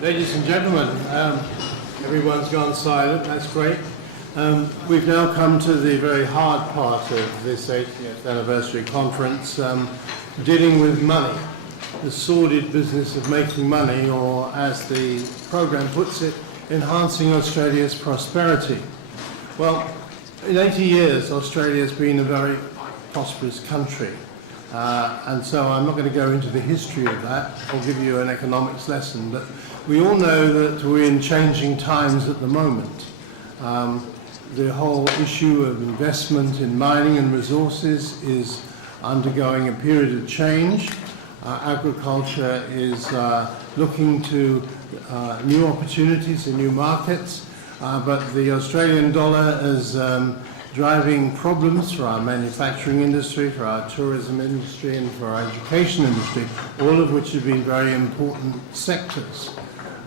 Ladies and gentlemen, everyone's gone silent, that's great. We've now come to the very hard part of this 80th anniversary conference, dealing with money, the sordid business of making money, or as the programme puts it, enhancing Australia's prosperity. Well, in 80 years, Australia's been a very prosperous country. And so I'm not going to go into the history of that. I'll give you an economics lesson. But we all know that we're in changing times at the moment. The whole issue of investment in mining and resources is undergoing a period of change. Agriculture is looking to new opportunities in new markets. But the Australian dollar is driving problems for our manufacturing industry, for our tourism industry, and for our education industry, all of which have been very important sectors.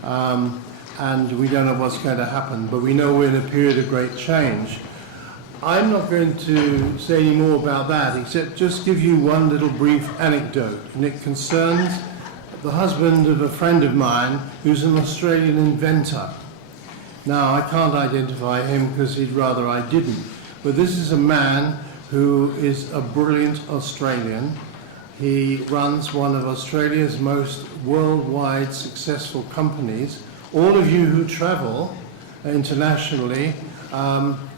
And we don't know what's going to happen, but we know we're in a period of great change. I'm not going to say any more about that, except just give you one little brief anecdote, and it concerns the husband of a friend of mine who's an Australian inventor. Now, I can't identify him because he'd rather I didn't. But this is a man who is a brilliant Australian. He runs one of Australia's most worldwide successful companies. All of you who travel internationally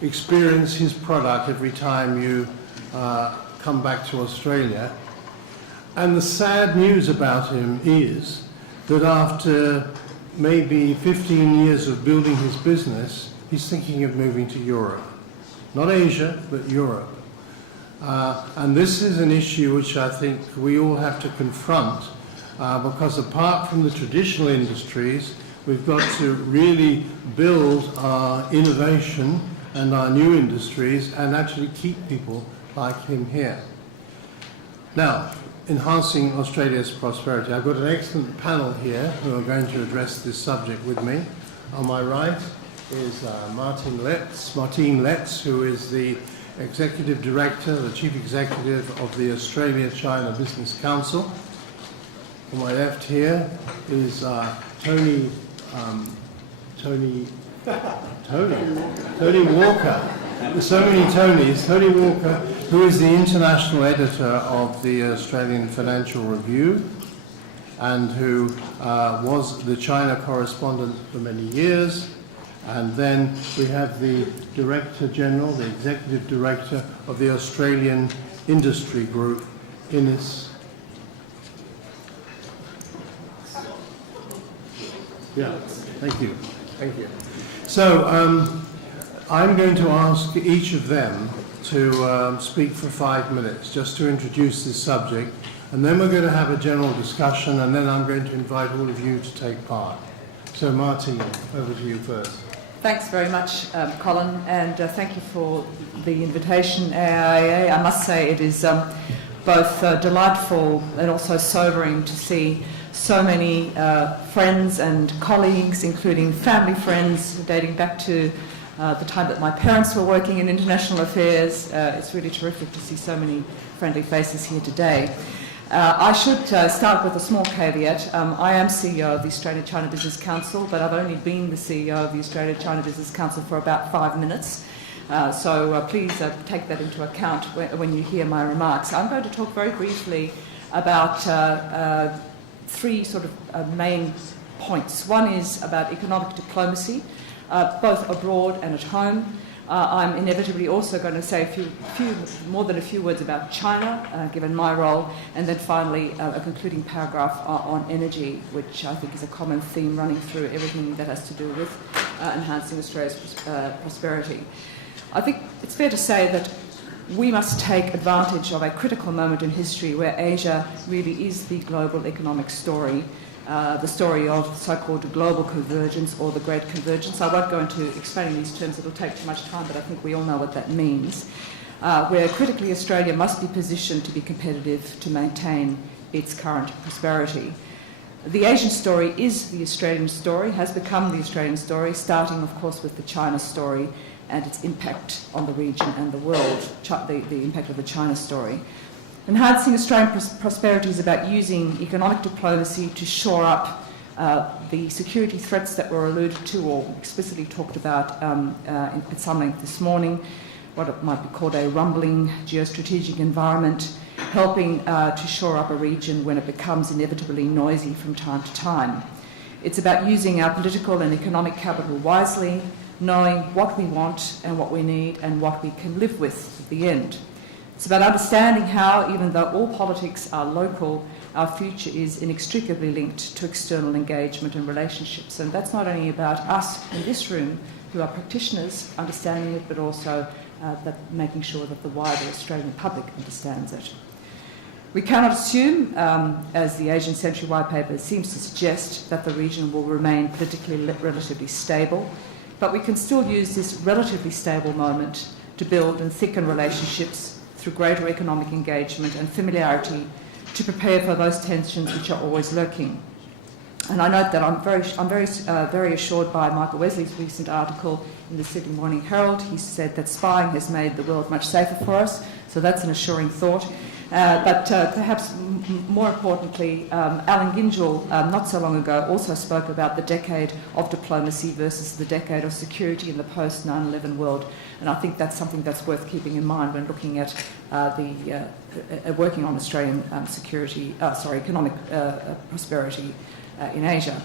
experience his product every time you come back to Australia. And the sad news about him is that after maybe 15 years of building his business, he's thinking of moving to Europe. Not Asia, but Europe. And this is an issue which I think we all have to confront because apart from the traditional industries, we've got to really build our innovation and our new industries and actually keep people like him here. Now, enhancing Australia's prosperity. I've got an excellent panel here who are going to address this subject with me. On my right is Martin Letts, who is the Executive Director, the Chief Executive of the Australia-China Business Council. On my left here is Tony Walker. There's so many Tonys. Tony Walker, who is the International Editor of the Australian Financial Review and who was the China correspondent for many years. And then we have the Director General, the Executive Director of the Australian Industry Group, Ines. Yeah, thank you. Thank you. So I'm going to ask each of them to speak for 5 minutes just to introduce this subject, and then we're going to have a general discussion, and then I'm going to invite all of you to take part. So Martin, over to you first. Thanks very much, Colin, and thank you for the invitation, AIA. I must say it is both delightful and also sobering to see so many friends and colleagues, including family friends, dating back to the time that my parents were working in international affairs. It's really terrific to see so many friendly faces here today. I should start with a small caveat. I am CEO of the Australia-China Business Council, but I've only been the CEO of the Australia-China Business Council for about 5 minutes. So please take that into account when you hear my remarks. I'm going to talk very briefly about three sort of main points. One is about economic diplomacy, both abroad and at home. I'm inevitably also going to say more than a few words about China, given my role, and then finally a concluding paragraph on energy, which I think is a common theme running through everything that has to do with enhancing Australia's prosperity. I think it's fair to say that we must take advantage of a critical moment in history where Asia really is the global economic story, the story of so-called global convergence or the Great Convergence. I won't go into explaining these terms, it'll take too much time, but I think we all know what that means. Where critically Australia must be positioned to be competitive to maintain its current prosperity. The Asian story is the Australian story, has become the Australian story, starting of course with the China story and its impact on the region and the world, the impact of the China story. Enhancing Australian prosperity is about using economic diplomacy to shore up The security threats that were alluded to or explicitly talked about at some length this morning, what it might be called a rumbling geostrategic environment, helping to shore up a region when it becomes inevitably noisy from time to time. It's about using our political and economic capital wisely, knowing what we want and what we need and what we can live with at the end. It's about understanding how, even though all politics are local, our future is inextricably linked to external engagement and relationships. And that's not only about us in this room, who are practitioners, understanding it, but also making sure that the wider Australian public understands it. We cannot assume, as the Asian Century White Paper seems to suggest, that the region will remain politically relatively stable, but we can still use this relatively stable moment to build and thicken relationships through greater economic engagement and familiarity to prepare for those tensions which are always lurking. And I note that I'm very assured by Michael Wesley's recent article in the Sydney Morning Herald. He said that spying has made the world much safer for us, so that's an assuring thought. But perhaps more importantly, Alan Gyngell, not so long ago, also spoke about the decade of diplomacy versus the decade of security in the post-9/11 world. And I think that's something that's worth keeping in mind when looking at working on Australian economic prosperity in Asia.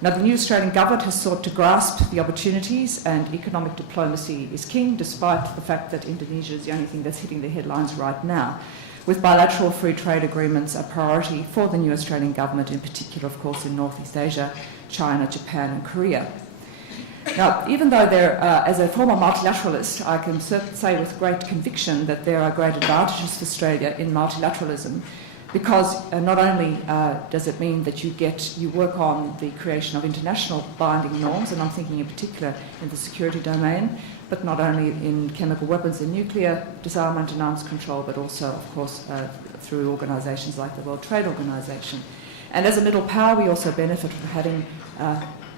Now, the new Australian government has sought to grasp the opportunities, and economic diplomacy is king, despite the fact that Indonesia is the only thing that's hitting the headlines right now, with bilateral free trade agreements a priority for the new Australian government, in particular, of course, in Northeast Asia, China, Japan and Korea. Now, even though as a former multilateralist, I can say with great conviction that there are great advantages for Australia in multilateralism, because not only does it mean that you work on the creation of international binding norms, and I'm thinking in particular in the security domain, but not only in chemical weapons and nuclear disarmament and arms control, but also, of course, through organisations like the World Trade Organisation. And as a middle power, we also benefit from having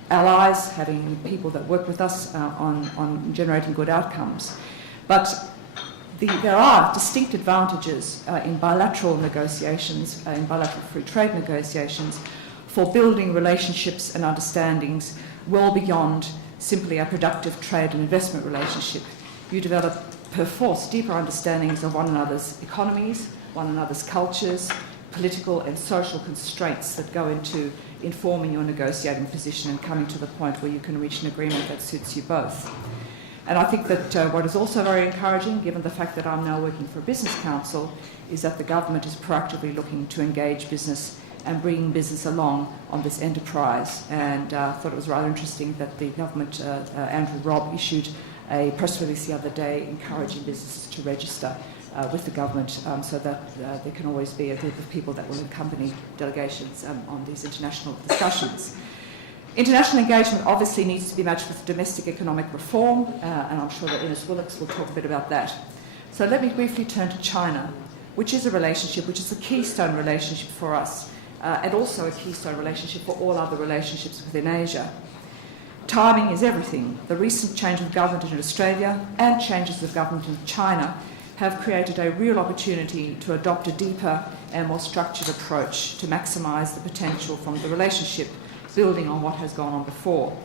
allies, having people that work with us on generating good outcomes. But there are distinct advantages in bilateral negotiations, in bilateral free trade negotiations, for building relationships and understandings well beyond simply a productive trade and investment relationship. You develop, per force, deeper understandings of one another's economies, one another's cultures, political and social constraints that go into informing your negotiating position and coming to the point where you can reach an agreement that suits you both. And I think that what is also very encouraging, given the fact that I'm now working for a business council, is that the government is proactively looking to engage business and bringing business along on this enterprise. And I thought it was rather interesting that the government, Andrew Robb, issued a press release the other day encouraging businesses to register with the government so that there can always be a group of people that will accompany delegations on these international discussions. International engagement obviously needs to be matched with domestic economic reform, and I'm sure that Ines Willicks will talk a bit about that. So let me briefly turn to China, which is a relationship, which is a keystone relationship for us, and also a keystone relationship for all other relationships within Asia. Timing is everything. The recent change of government in Australia and changes of government in China have created a real opportunity to adopt a deeper and more structured approach to maximise the potential from the relationship, building on what has gone on before.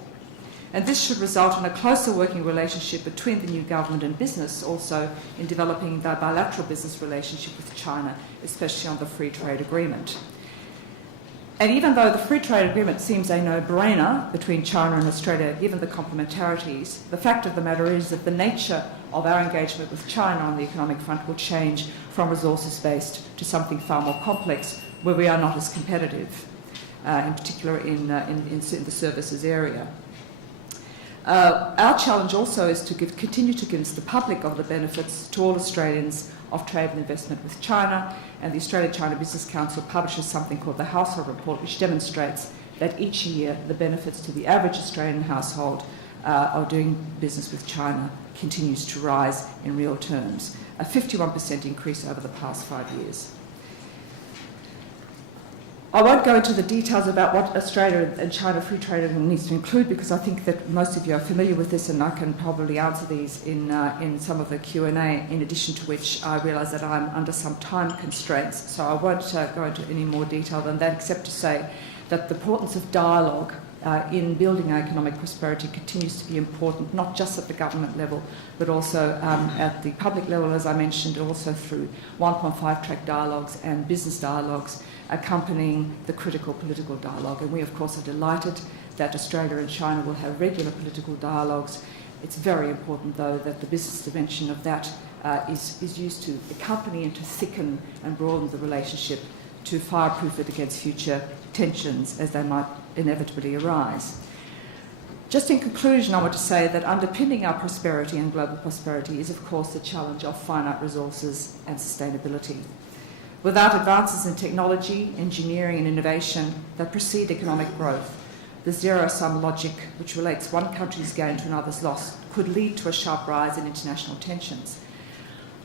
And this should result in a closer working relationship between the new government and business, also in developing the bilateral business relationship with China, especially on the free trade agreement. And even though the free trade agreement seems a no-brainer between China and Australia, given the complementarities, the fact of the matter is that the nature of our engagement with China on the economic front will change from resources-based to something far more complex, where we are not as competitive, in particular in the services area. Our challenge also is to continue to convince the public of the benefits to all Australians of trade and investment with China, and the Australia-China Business Council publishes something called the Household Report, which demonstrates that each year the benefits to the average Australian household of doing business with China continues to rise in real terms, a 51% increase over the past 5 years. I won't go into the details about what Australia and China free trade agreement needs to include, because I think that most of you are familiar with this, and I can probably answer these in some of the Q&A, in addition to which I realise that I'm under some time constraints, so I won't go into any more detail than that, except to say that the importance of dialogue in building our economic prosperity continues to be important, not just at the government level, but also at the public level, as I mentioned, also through 1.5-track dialogues and business dialogues accompanying the critical political dialogue. And we, of course, are delighted that Australia and China will have regular political dialogues. It's very important, though, that the business dimension of that is used to accompany and to thicken and broaden the relationship, to fireproof it against future tensions as they might inevitably arise. Just in conclusion, I want to say that underpinning our prosperity and global prosperity is, of course, the challenge of finite resources and sustainability. Without advances in technology, engineering and innovation that precede economic growth, the zero-sum logic which relates one country's gain to another's loss could lead to a sharp rise in international tensions.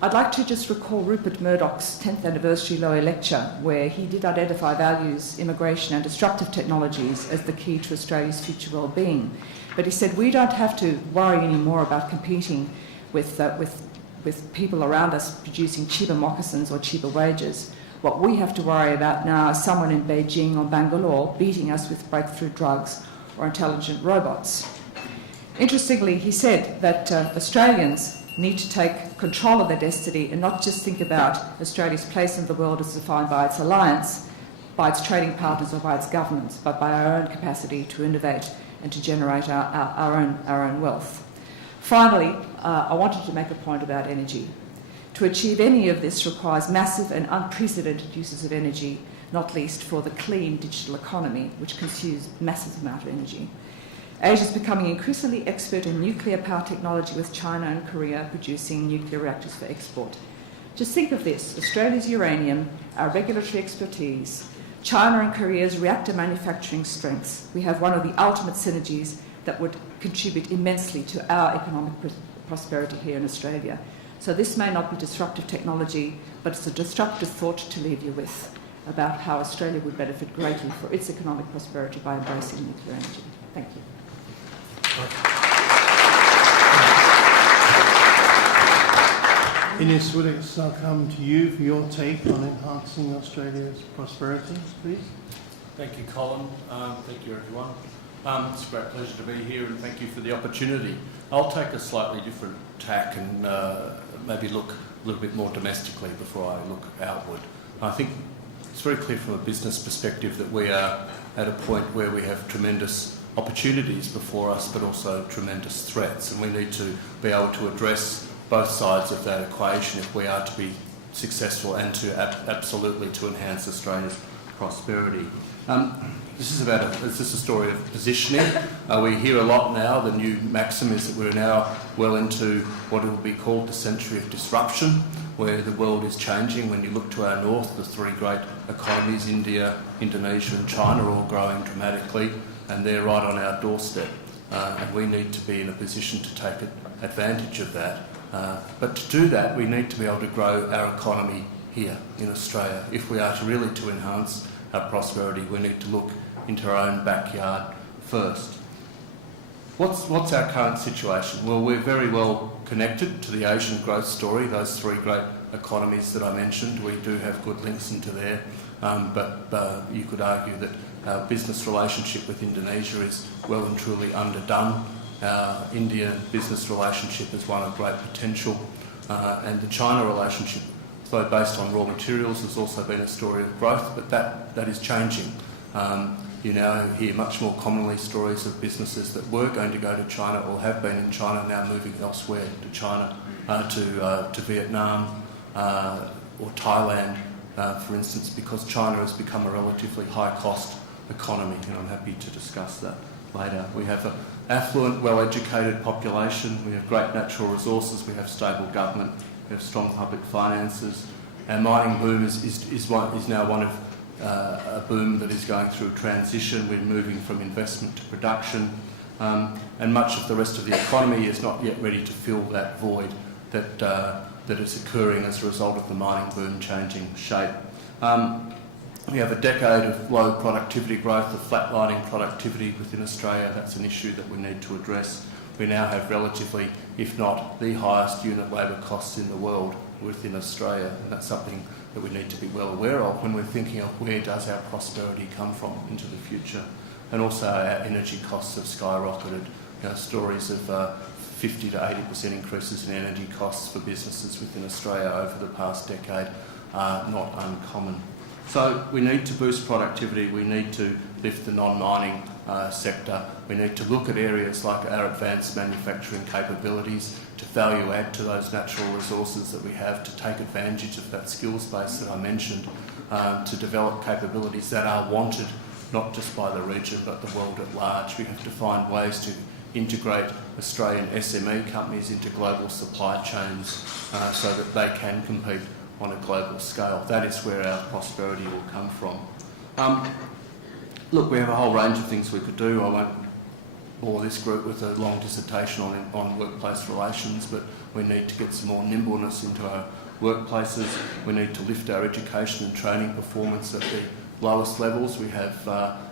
I'd like to just recall Rupert Murdoch's 10th anniversary Lowy lecture, where he did identify values, immigration and disruptive technologies as the key to Australia's future well-being. But he said we don't have to worry anymore about competing with people around us producing cheaper moccasins or cheaper wages. What we have to worry about now is someone in Beijing or Bangalore beating us with breakthrough drugs or intelligent robots. Interestingly, he said that Australians need to take control of their destiny and not just think about Australia's place in the world as defined by its alliance, by its trading partners or by its governments, but by our own capacity to innovate and to generate our own wealth. Finally, I wanted to make a point about energy. To achieve any of this requires massive and unprecedented uses of energy, not least for the clean digital economy, which consumes massive amount of energy. Asia is becoming increasingly expert in nuclear power technology, with China and Korea producing nuclear reactors for export. Just think of this: Australia's uranium, our regulatory expertise, China and Korea's reactor manufacturing strengths. We have one of the ultimate synergies that would contribute immensely to our economic prosperity here in Australia. So this may not be disruptive technology, but it's a disruptive thought to leave you with about how Australia would benefit greatly for its economic prosperity by embracing nuclear energy. Thank you. Ines Willis, I'll come to you for your take on enhancing Australia's prosperity, please. Thank you, Colin. Thank you, everyone. It's a great pleasure to be here, and thank you for the opportunity. I'll take a slightly different tack and maybe look a little bit more domestically before I look outward. I think it's very clear from a business perspective that we are at a point where we have tremendous opportunities before us, but also tremendous threats, and we need to be able to address both sides of that equation if we are to be successful and to absolutely to enhance Australia's prosperity. This is a story of positioning. We hear a lot now. The new maxim is that we're now well into what will be called the century of disruption, where the world is changing. When you look to our north, the three great economies, India, Indonesia and China, are all growing dramatically, and they're right on our doorstep. And we need to be in a position to take advantage of that. But to do that, we need to be able to grow our economy here in Australia. If we are to really to enhance our prosperity, we need to look into our own backyard first. What's our current situation? Well, we're very well connected to the Asian growth story, those three great economies that I mentioned. We do have good links into there, but you could argue that our business relationship with Indonesia is well and truly underdone. Our India business relationship is one of great potential, and the China relationship, though based on raw materials, has also been a story of growth, but that is changing. You now hear much more commonly stories of businesses that were going to go to China or have been in China now moving elsewhere to China, to Vietnam or Thailand, for instance, because China has become a relatively high-cost economy, and I'm happy to discuss that later. We have an affluent, well-educated population, we have great natural resources, we have stable government, we have strong public finances. Our mining boom is now one of a boom that is going through a transition. We're moving from investment to production, and much of the rest of the economy is not yet ready to fill that void that is occurring as a result of the mining boom changing shape. We have a decade of low productivity growth, of flatlining productivity within Australia. That's an issue that we need to address. We now have relatively, if not the highest unit labour costs in the world, within Australia, and that's something that we need to be well aware of when we're thinking of where does our prosperity come from into the future. And also our energy costs have skyrocketed. Stories of 50 to 80% increases in energy costs for businesses within Australia over the past decade are not uncommon. So we need to boost productivity, we need to lift the non-mining sector, we need to look at areas like our advanced manufacturing capabilities to value add to those natural resources that we have, to take advantage of that skills base that I mentioned, to develop capabilities that are wanted not just by the region but the world at large. We have to find ways to integrate Australian SME companies into global supply chains so that they can compete on a global scale. That is where our prosperity will come from. Look, we have a whole range of things we could do. I won't bore this group with a long dissertation on workplace relations, but we need to get some more nimbleness into our workplaces. We need to lift our education and training performance at the lowest levels. We have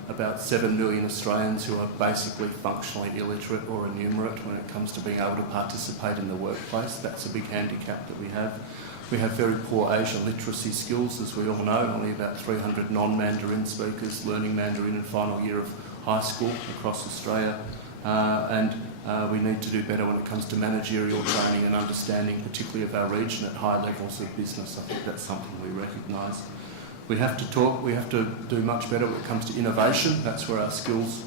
about 7 million Australians who are basically functionally illiterate or enumerate when it comes to being able to participate in the workplace. That's a big handicap that we have. We have very poor Asian literacy skills, as we all know. Only about 300 non-Mandarin speakers learning Mandarin in final year of high school across Australia. We need to do better when it comes to managerial training and understanding, particularly of our region at high levels of business. I think that's something we recognise. We have to do much better when it comes to innovation. That's where our skills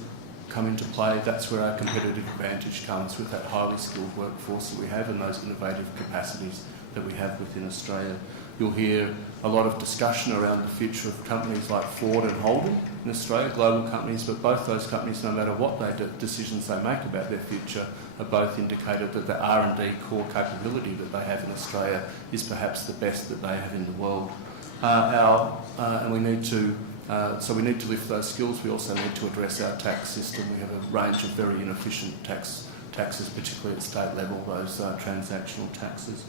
come into play. That's where our competitive advantage comes, with that highly skilled workforce that we have and those innovative capacities that we have within Australia. You'll hear a lot of discussion around the future of companies like Ford and Holden in Australia, global companies, but both those companies, no matter what decisions they make about their future, are both indicated that the R&D core capability that they have in Australia is perhaps the best that they have in the world. And we need to lift those skills. We also need to address our tax system. We have a range of very inefficient taxes, particularly at state level, those transactional taxes.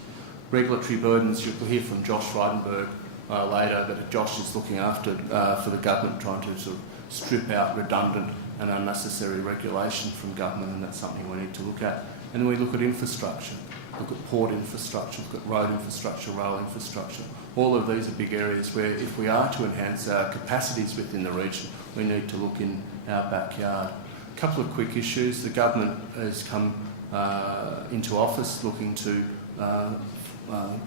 Regulatory burdens, you'll hear from Josh Frydenberg later that Josh is looking after for the government, trying to sort of strip out redundant and unnecessary regulation from government, and that's something we need to look at. And then we look at infrastructure, look at port infrastructure, look at road infrastructure, rail infrastructure. All of these are big areas where if we are to enhance our capacities within the region, we need to look in our backyard. A couple of quick issues. The government has come into office looking to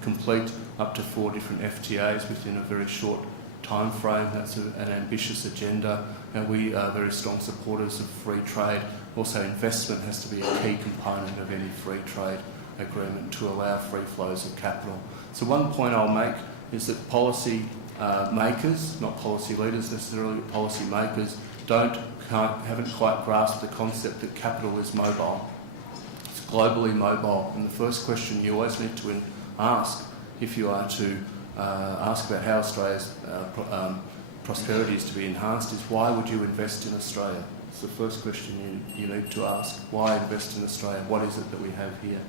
complete up to 4 different FTAs within a very short time frame. That's an ambitious agenda. We are very strong supporters of free trade. Also, investment has to be a key component of any free trade agreement to allow free flows of capital. So one point I'll make is that policy makers, not policy leaders necessarily, but policy makers, haven't quite grasped the concept that capital is mobile. It's globally mobile, and the first question you always need to ask if you are to ask about how Australia's prosperity is to be enhanced is, why would you invest in Australia? It's the first question you need to ask. Why invest in Australia? What is it that we have here?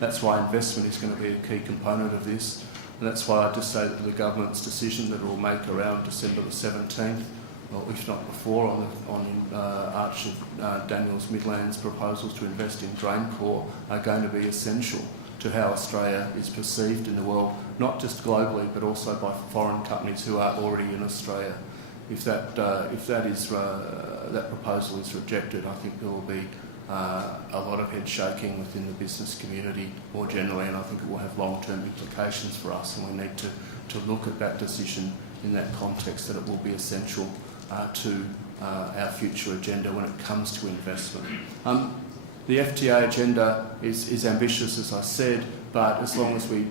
That's why investment is going to be a key component of this. And that's why I just say that the government's decision that it will make around December the 17th, or if not before, on Arch of Daniels Midland's proposals to invest in GrainCorp are going to be essential to how Australia is perceived in the world, not just globally, but also by foreign companies who are already in Australia. If that proposal is rejected, I think there will be a lot of head shaking within the business community more generally, and I think it will have long-term implications for us, and we need to look at that decision in that context, that it will be essential to our future agenda when it comes to investment. The FTA agenda is ambitious, as I said, but as long as we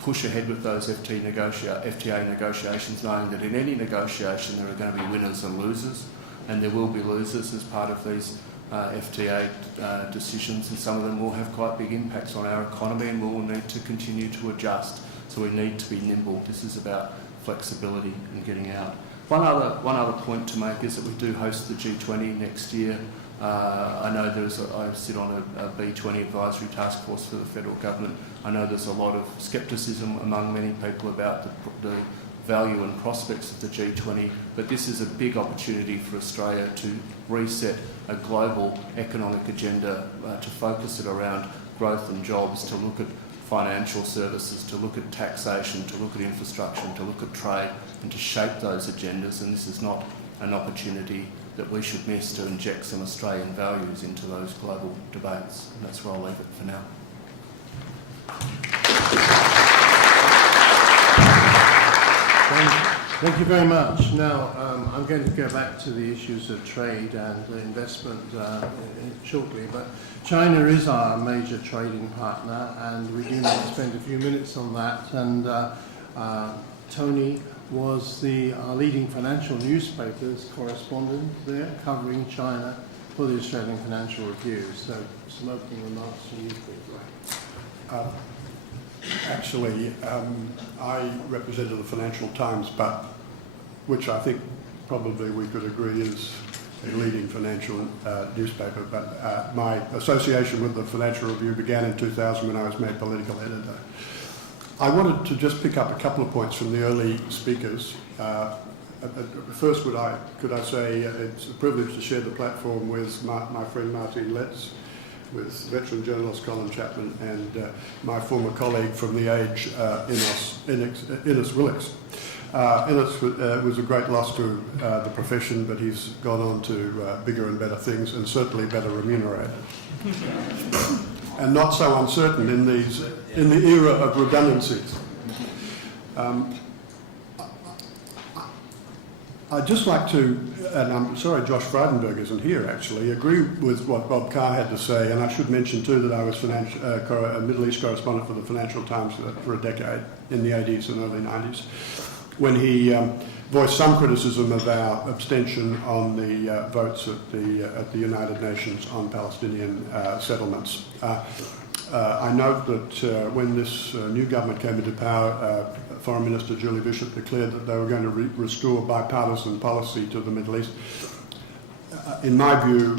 push ahead with those FTA negotiations, knowing that in any negotiation there are going to be winners and losers, and there will be losers as part of these FTA decisions, and some of them will have quite big impacts on our economy, and we will need to continue to adjust. So we need to be nimble. This is about flexibility and getting out. One other point to make is that we do host the G20 next year. I know I sit on a B20 advisory task force for the federal government. I know there's a lot of scepticism among many people about the value and prospects of the G20, but this is a big opportunity for Australia to reset a global economic agenda, to focus it around growth and jobs, to look at financial services, to look at taxation, to look at infrastructure, and to look at trade, and to shape those agendas. And this is not an opportunity that we should miss to inject some Australian values into those global debates. And that's where I'll leave it for now. Thank you very much. Now, I'm going to go back to the issues of trade and investment shortly, but China is our major trading partner, and we do need to spend a few minutes on that. And Tony was our leading financial newspapers correspondent there, covering China for the Australian Financial Review. So, some opening remarks from you, please. Actually, I represented the Financial Times, but which I think probably we could agree is a leading financial newspaper. But my association with the Financial Review began in 2000 when I was made political editor. I wanted to just pick up a couple of points from the early speakers. First, could I say it's a privilege to share the platform with my friend Martine Letts, with veteran journalist Colin Chapman, and my former colleague from The Age, Innes Willicks. Innes was a great loss to the profession, but he's gone on to bigger and better things, and certainly better remunerated. And not so uncertain in the era of redundancies. I'd just like to, and I'm sorry Josh Frydenberg isn't here actually, agree with what Bob Carr had to say, and I should mention too that I was a Middle East correspondent for the Financial Times for a decade in the 80s and early 90s, when he voiced some criticism of our abstention on the votes at the United Nations on Palestinian settlements. I note that when this new government came into power, Foreign Minister Julie Bishop declared that they were going to restore bipartisan policy to the Middle East. In my view,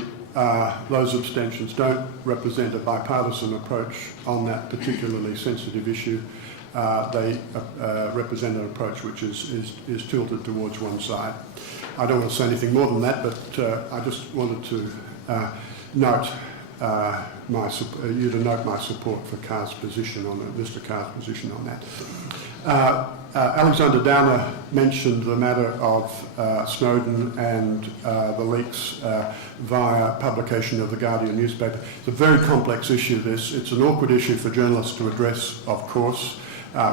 those abstentions don't represent a bipartisan approach on that particularly sensitive issue. They represent an approach which is tilted towards one side. I don't want to say anything more than that, but I just wanted to note my support for Carr's position on it, Mr. Carr's position on that. Alexander Downer mentioned the matter of Snowden and the leaks via publication of the Guardian newspaper. It's a very complex issue, this. It's an awkward issue for journalists to address, of course.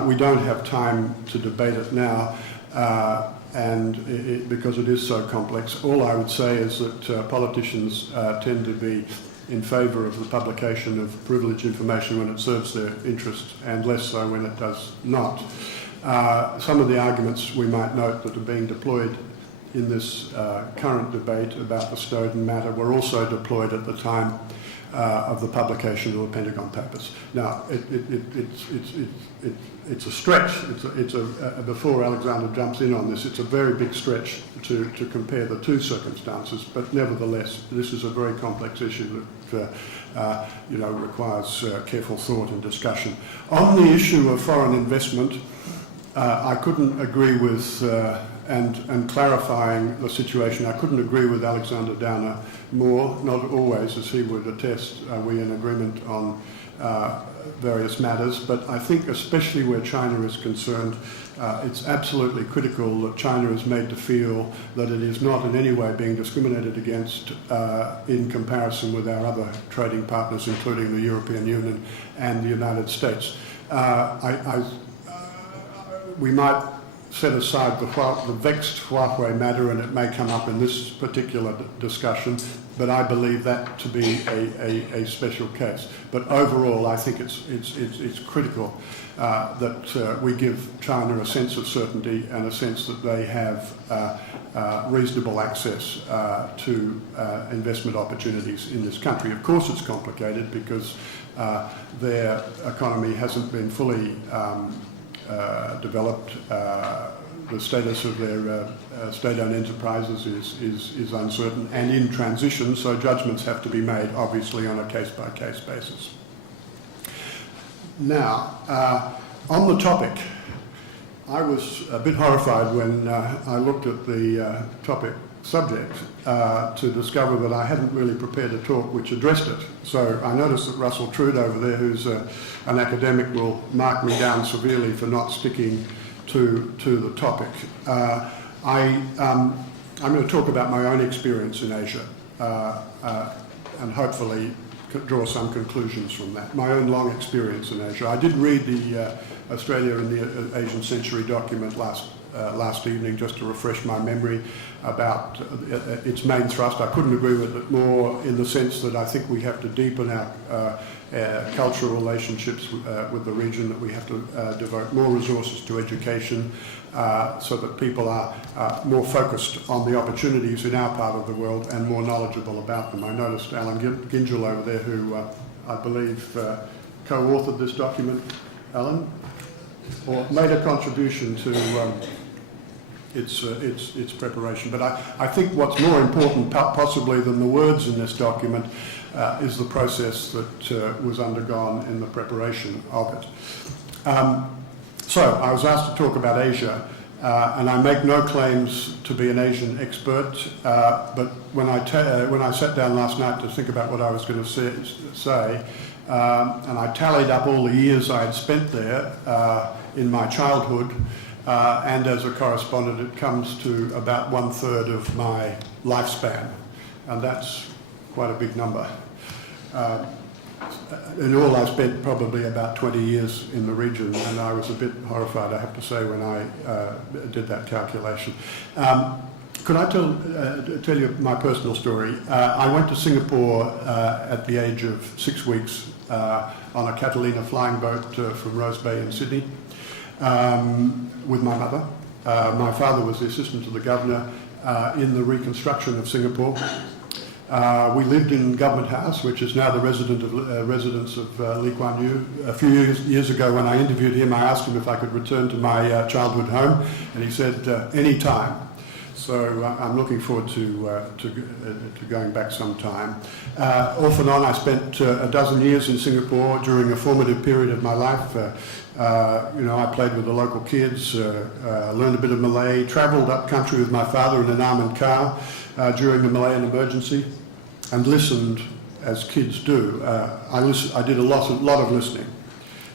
We don't have time to debate it now, because it is so complex. All I would say is that politicians tend to be in favour of the publication of privileged information when it serves their interest, and less so when it does not. Some of the arguments we might note that are being deployed in this current debate about the Snowden matter were also deployed at the time of the publication of the Pentagon Papers. Now, it's a stretch. Before Alexander jumps in on this, it's a very big stretch to compare the two circumstances. But nevertheless, this is a very complex issue that requires careful thought and discussion. On the issue of foreign investment, I couldn't agree with and clarifying the situation. I couldn't agree with Alexander Downer more. Not always, as he would attest, are we in agreement on various matters, but I think especially where China is concerned, it's absolutely critical that China is made to feel that it is not in any way being discriminated against in comparison with our other trading partners, including the European Union and the United States. We might set aside the vexed Huawei matter, and it may come up in this particular discussion, but I believe that to be a special case. But overall, I think it's critical that we give China a sense of certainty and a sense that they have reasonable access to investment opportunities in this country. Of course, it's complicated because their economy hasn't been fully developed. The status of their state-owned enterprises is uncertain and in transition, so judgments have to be made, obviously, on a case-by-case basis. Now, on the topic, I was a bit horrified when I looked at the topic subject to discover that I hadn't really prepared a talk which addressed it. So I noticed that Russell Trude over there, who's an academic, will mark me down severely for not sticking to the topic. I'm going to talk about my own experience in Asia and hopefully draw some conclusions from that. My own long experience in Asia. I did read the Australia in the Asian Century document last evening just to refresh my memory about its main thrust. I couldn't agree with it more in the sense that I think we have to deepen our cultural relationships with the region, that we have to devote more resources to education so that people are more focused on the opportunities in our part of the world and more knowledgeable about them. I noticed Alan Gingell over there, who I believe co-authored this document, Alan, or made a contribution to its preparation. But I think what's more important possibly than the words in this document is the process that was undergone in the preparation of it. So I was asked to talk about Asia, and I make no claims to be an Asian expert, but when I sat down last night to think about what I was going to say, and I tallied up all the years I had spent there in my childhood, and as a correspondent, it comes to about 1/3 of my lifespan, and that's quite a big number. In all, I spent probably about 20 years in the region, and I was a bit horrified, I have to say, when I did that calculation. Could I tell you my personal story? I went to Singapore at the age of 6 weeks on a Catalina flying boat from Rose Bay in Sydney with my mother. My father was the assistant to the governor in the reconstruction of Singapore. We lived in Government House, which is now the residence of Lee Kuan Yew. A few years ago, when I interviewed him, I asked him if I could return to my childhood home, and he said, any time. So I'm looking forward to going back sometime. Off and on, I spent a dozen years in Singapore during a formative period of my life. I played with the local kids, learned a bit of Malay, travelled up country with my father in an armoured car during the Malayan emergency, and listened, as kids do. I did a lot of listening.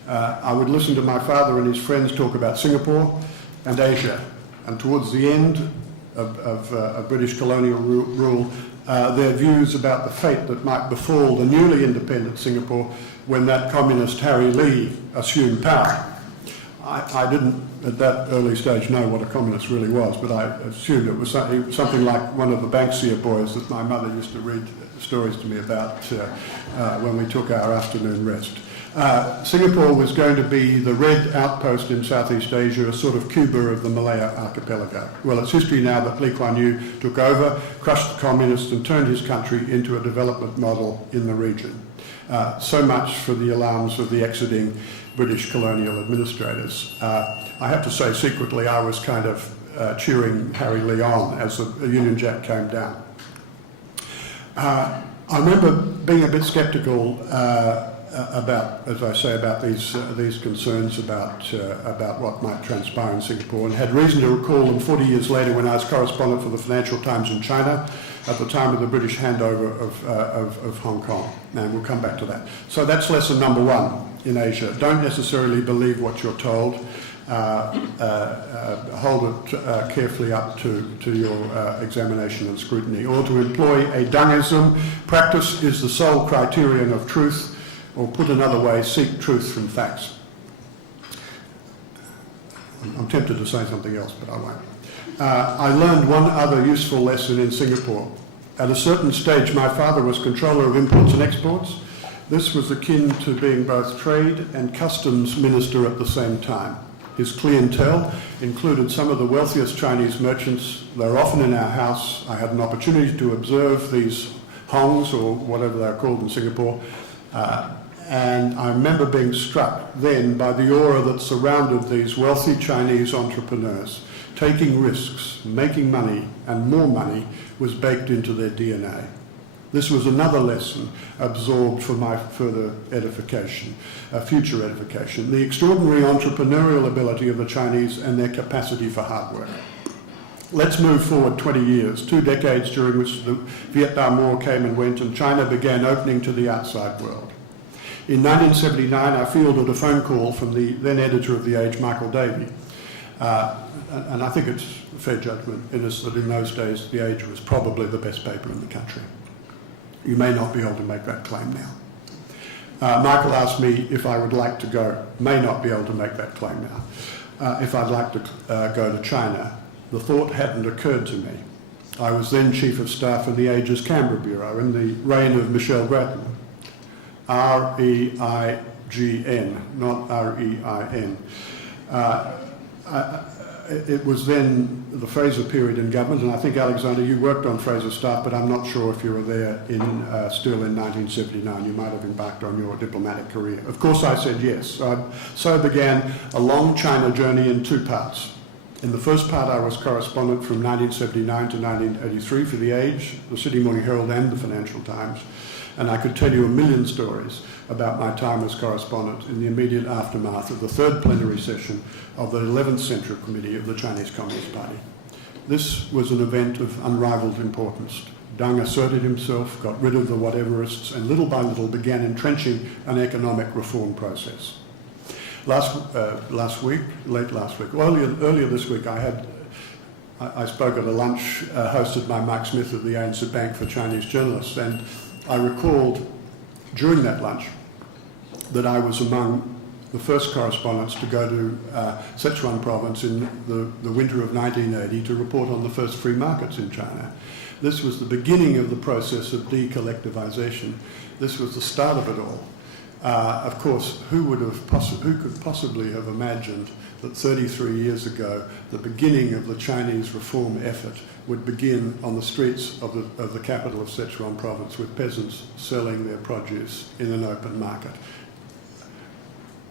I would listen to my father and his friends talk about Singapore and Asia, and towards the end of British colonial rule, their views about the fate that might befall the newly independent Singapore when that communist Harry Lee assumed power. I didn't at that early stage know what a communist really was, but I assumed it was something like one of the Banksia boys that my mother used to read stories to me about when we took our afternoon rest. Singapore was going to be the red outpost in Southeast Asia, a sort of Cuba of the Malaya archipelago. Well, it's history now that Lee Kuan Yew took over, crushed the communists and turned his country into a development model in the region. So much for the alarms of the exiting British colonial administrators. I have to say, secretly, I was kind of cheering Harry Lee on as the Union Jack came down. I remember being a bit sceptical about, as I say, about these concerns about what might transpire in Singapore, and had reason to recall them 40 years later when I was correspondent for the Financial Times in China at the time of the British handover of Hong Kong. And we'll come back to that. So that's lesson number one in Asia. Don't necessarily believe what you're told. Hold it carefully up to your examination and scrutiny. Or to employ a Dungism, practice is the sole criterion of truth, or put another way, seek truth from facts. I'm tempted to say something else, but I won't. I learned one other useful lesson in Singapore. At a certain stage, my father was controller of imports and exports. This was akin to being both trade and customs minister at the same time. His clientele included some of the wealthiest Chinese merchants. They were often in our house. I had an opportunity to observe these hongs, or whatever they're called in Singapore, and I remember being struck then by the aura that surrounded these wealthy Chinese entrepreneurs. Taking risks, making money, and more money was baked into their DNA. This was another lesson absorbed for my further edification, future edification, the extraordinary entrepreneurial ability of the Chinese and their capacity for hard work. Let's move forward 20 years, 2 decades during which the Vietnam War came and went and China began opening to the outside world. In 1979, I fielded a phone call from the then editor of The Age, Michael Davey. And I think it's a fair judgment in us that in those days The Age was probably the best paper in the country. You may not be able to make that claim now. Michael asked me if I would like to go, may not be able to make that claim now, if I'd like to go to China. The thought hadn't occurred to me. I was then Chief of Staff in The Age's Canberra Bureau in the reign of Michelle Grattan. R-E-I-G-N, not R-E-I-N. It was then the Fraser period in government, and I think, Alexander, you worked on Fraser's staff, but I'm not sure if you were there still in 1979. You might have embarked on your diplomatic career. Of course, I said yes. So began a long China journey in 2 parts. In the first part, I was correspondent from 1979 to 1983 for The Age, the Sydney Morning Herald and the Financial Times, and I could tell you a million stories about my time as correspondent in the immediate aftermath of the 3rd plenary session of the 11th Central Committee of the Chinese Communist Party. This was an event of unrivalled importance. Deng asserted himself, got rid of the whateverists, and little by little began entrenching an economic reform process. Earlier this week, I spoke at a lunch hosted by Mark Smith of the ANC Bank for Chinese Journalists, and I recalled during that lunch that I was among the first correspondents to go to Sichuan province in the winter of 1980 to report on the first free markets in China. This was the beginning of the process of decollectivization. This was the start of it all. Of course, who could possibly have imagined that 33 years ago, the beginning of the Chinese reform effort would begin on the streets of the capital of Sichuan province with peasants selling their produce in an open market.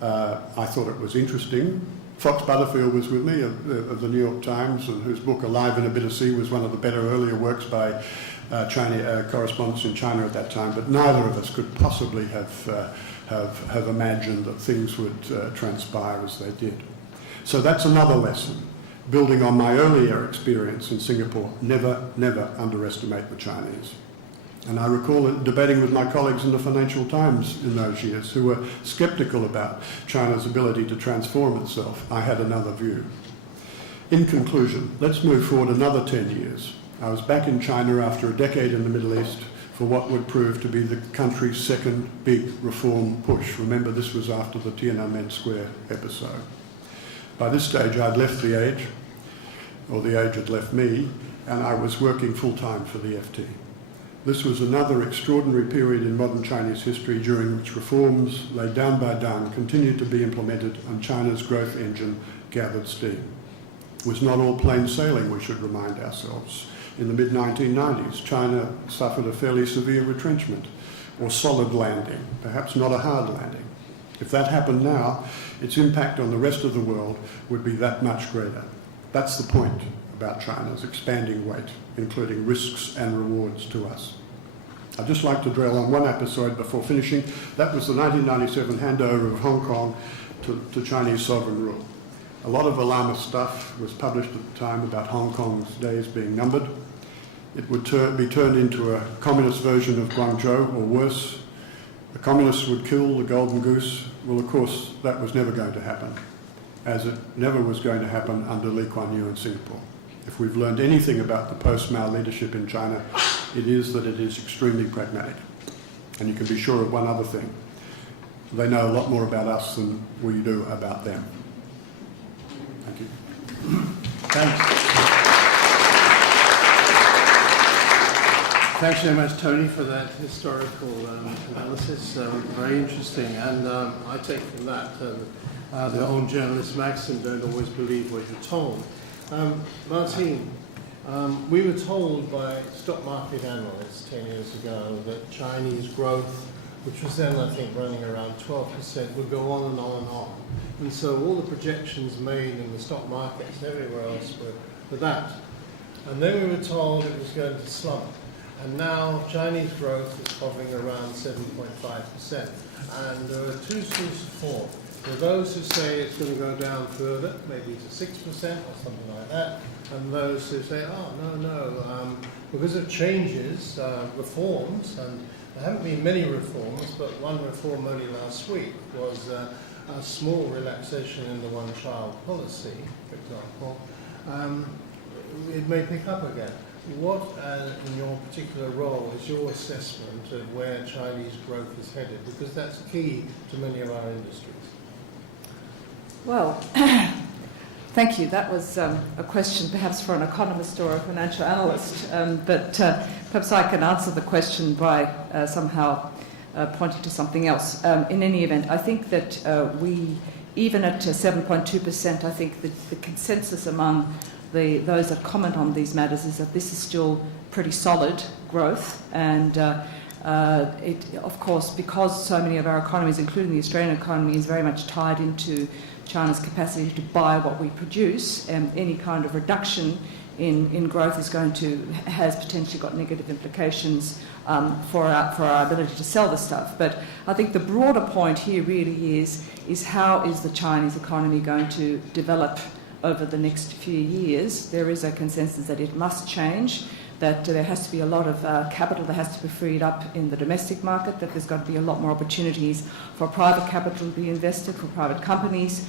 I thought it was interesting. Fox Butterfield was with me of the New York Times, and whose book Alive in a Bit of Sea was one of the better earlier works by correspondents in China at that time, but neither of us could possibly have imagined that things would transpire as they did. So that's another lesson. Building on my earlier experience in Singapore, never underestimate the Chinese. And I recall debating with my colleagues in the Financial Times in those years who were sceptical about China's ability to transform itself. I had another view. In conclusion, let's move forward another 10 years. I was back in China after a decade in the Middle East for what would prove to be the country's second big reform push. Remember, this was after the Tiananmen Square episode. By this stage, I'd left The Age, or The Age had left me, and I was working full-time for the FT. This was another extraordinary period in modern Chinese history during which reforms laid down by Deng continued to be implemented and China's growth engine gathered steam. It was not all plain sailing, we should remind ourselves. In the mid-1990s, China suffered a fairly severe retrenchment, or solid landing, perhaps not a hard landing. If that happened now, its impact on the rest of the world would be that much greater. That's the point about China's expanding weight, including risks and rewards to us. I'd just like to dwell on one episode before finishing. That was the 1997 handover of Hong Kong to Chinese sovereign rule. A lot of alarmist stuff was published at the time about Hong Kong's days being numbered. It would be turned into a communist version of Guangzhou, or worse. The communists would kill the golden goose. Well, of course, that was never going to happen, as it never was going to happen under Lee Kuan Yew in Singapore. If we've learned anything about the post-Mao leadership in China, it is that it is extremely pragmatic. And you can be sure of one other thing. They know a lot more about us than we do about them. Thank you. Thanks. Thanks very much, Tony, for that historical analysis. Very interesting. And I take from that the old journalist maxim, don't always believe what you're told. Martine, we were told by stock market analysts 10 years ago that Chinese growth, which was then, I think, running around 12%, would go on and on and on. And so all the projections made in the stock markets and everywhere else were that. And then we were told it was going to slump. And now Chinese growth is hovering around 7.5%. And there are two schools of thought. There are those who say it's going to go down further, maybe to 6% or something like that, and those who say, oh, no, because of changes, reforms, and there haven't been many reforms, but one reform only last week was a small relaxation in the one-child policy, for example. It may pick up again. What, in your particular role, is your assessment of where Chinese growth is headed? Because that's key to many of our industries. Well, thank you. That was a question perhaps for an economist or a financial analyst, but perhaps I can answer the question by somehow pointing to something else. In any event, I think that we, even at 7.2%, I think that the consensus among those that comment on these matters is that this is still pretty solid growth, and of course, because so many of our economies, including the Australian economy, is very much tied into China's capacity to buy what we produce, and any kind of reduction in growth has potentially got negative implications for our ability to sell the stuff. But I think the broader point here really is how is the Chinese economy going to develop over the next few years. There is a consensus that it must change, that there has to be a lot of capital that has to be freed up in the domestic market, that there's got to be a lot more opportunities for private capital to be invested, for private companies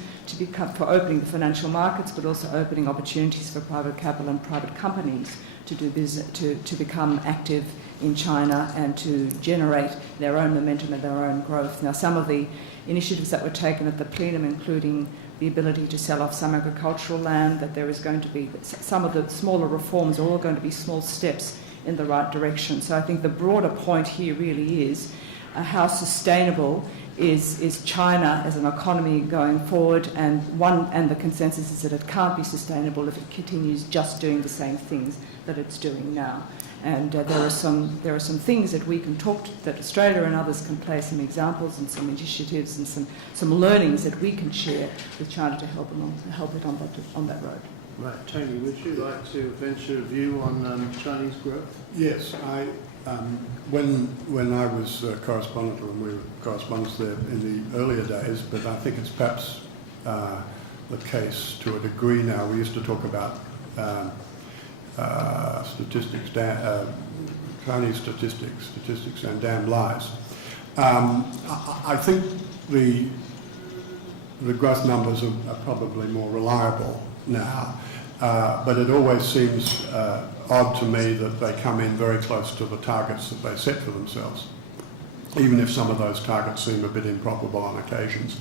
for opening the financial markets, but also opening opportunities for private capital and private companies to do business, to become active in China and to generate their own momentum and their own growth. Now, some of the initiatives that were taken at the plenum, including the ability to sell off some agricultural land, that there is going to be some of the smaller reforms are all going to be small steps in the right direction. So I think the broader point here really is how sustainable is China as an economy going forward, and the consensus is that it can't be sustainable if it continues just doing the same things that it's doing now. And there are some things that we can that Australia and others can play some examples and some initiatives and some learnings that we can share with China to help it on that road. Right, Tony, would you like to venture a view on Chinese growth? Yes, when I was correspondent, when we were correspondents there in the earlier days, but I think it's perhaps the case to a degree now. We used to talk about statistics, Chinese statistics and damn lies. I think the growth numbers are probably more reliable now, but it always seems odd to me that they come in very close to the targets that they set for themselves, even if some of those targets seem a bit improbable on occasions.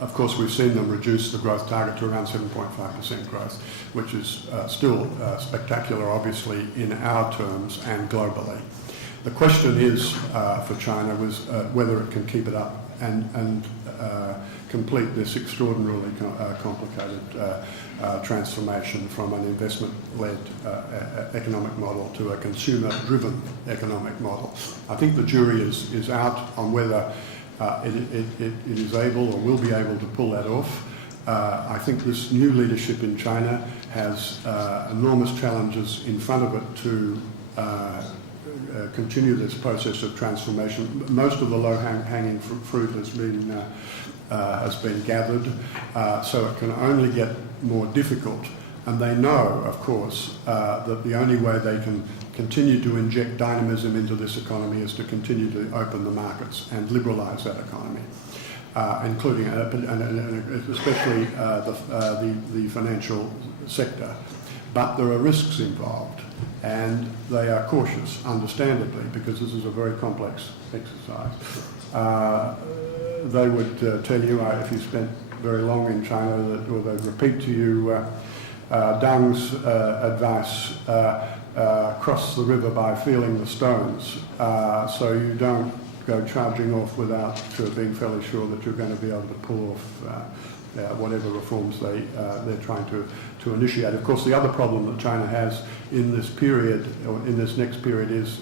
Of course, we've seen them reduce the growth target to around 7.5% growth, which is still spectacular, obviously, in our terms and globally. The question is for China was whether it can keep it up and complete this extraordinarily complicated transformation from an investment-led economic model to a consumer-driven economic model. I think the jury is out on whether it is able or will be able to pull that off. I think this new leadership in China has enormous challenges in front of it to continue this process of transformation. Most of the low-hanging fruit has been gathered, so it can only get more difficult. And they know, of course, that the only way they can continue to inject dynamism into this economy is to continue to open the markets and liberalise that economy, including and especially the financial sector. But there are risks involved, and they are cautious, understandably, because this is a very complex exercise. They would tell you, if you spent very long in China, or they'd repeat to you Deng's advice, cross the river by feeling the stones, so you don't go charging off without being fairly sure that you're going to be able to pull off whatever reforms they're trying to initiate. Of course, the other problem that China has in this period, or in this next period, is